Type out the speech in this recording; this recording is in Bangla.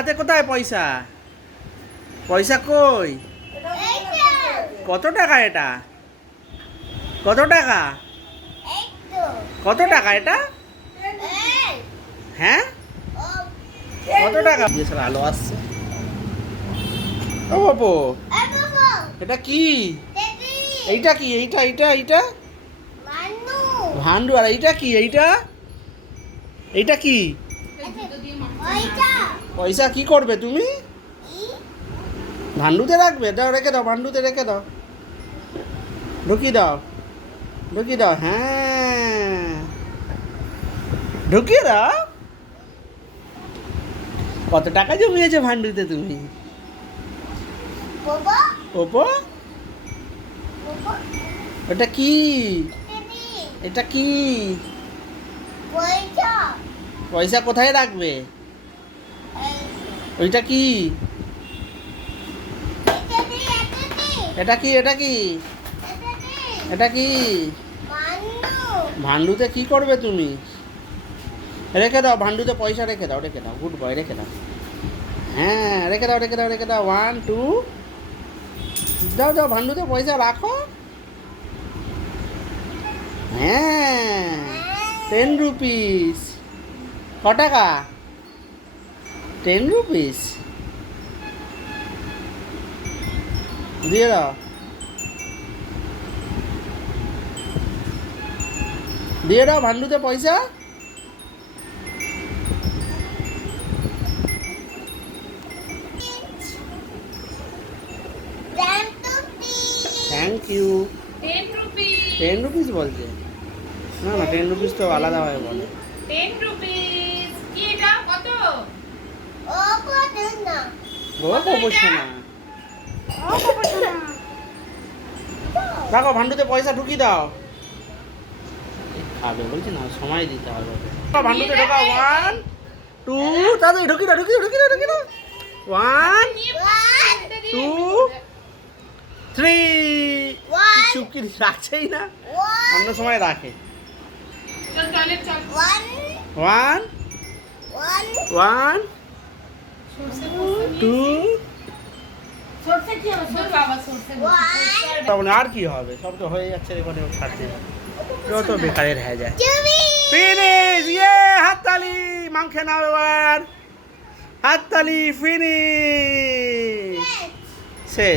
হাতে কোথায় পয়সা? পয়সা কই? কত টাকা এটা? কত টাকা? কত টাকা এটা? হ্যাঁ, কত টাকা? আলো আসছে। ও বাবু, এটা কি? এইটা কি? এইটা ভান্ডু। আর এইটা কি? এইটা কি? পয়সা কি করবে তুমি? ভান্ডুতে রাখবে? দাও, রেখে দাও, ভান্ডুতে রেখে দাও। ঢুকিয়ে দাও, ঢুকিয়ে দাও। হ্যাঁ, ঢুকিয়ে দাও। কত টাকা জমিয়েছে ভান্ডুতে তুমি? ওপো, ওটা কি? এটা কি? পয়সা কোথায় রাখবে? ওইটা কি? এটা কি? এটা কি? এটা কি? ভান্ডুতে কি করবে তুমি? রেখে দাও, ভান্ডুতে পয়সা রেখে দাও, রেখে দাও। গুড বয়, রেখে দাও। হ্যাঁ, রেখে দাও, রেখে দাও, রেখে দাও। 1 2 দাও দাও, ভান্ডুতে পয়সা রাখো। হ্যাঁ, 10 রুপিস। ক টাকা? 10 রুপিস। দিয়ে দাও, দিয়ে দাও ভান্ডুতে পয়সা। Thank you. 10 রুপিস বলছে। না না, 10 রুপিস তো আলাদা হয় বলে। 10 রুপিস কি এটা কত? ও প্রপোশনা। দেখো, ভান্ডুতে পয়সা ঢুকিয়ে দাও। খাবে বলছি না, সময় দিতে হবে। ভান্ডুতে ঢোকাও। 1 2 তাড়াতাড়ি ঢুকিয়ে দাও, ঢুকিয়ে দাও, ঢুকিয়ে দাও, ঢুকিয়ে দাও। 1 2 3 চুপ কি রাখছেই না, অন্য সময় রাখে। চল টয়লেট চল। 1 1 2 সরষে কি হবে? তোর বাবা সরষে। তাহলে আর কি হবে? সব তো হয়ে যাচ্ছে, রেকর্ডিং ছাড়তে তো বেকারের হয়ে যায়। ফিনিশ! ইয়ে, হাততালি! মাংখে নাও এবার। হাততালি, ফিনিশ। শেষ।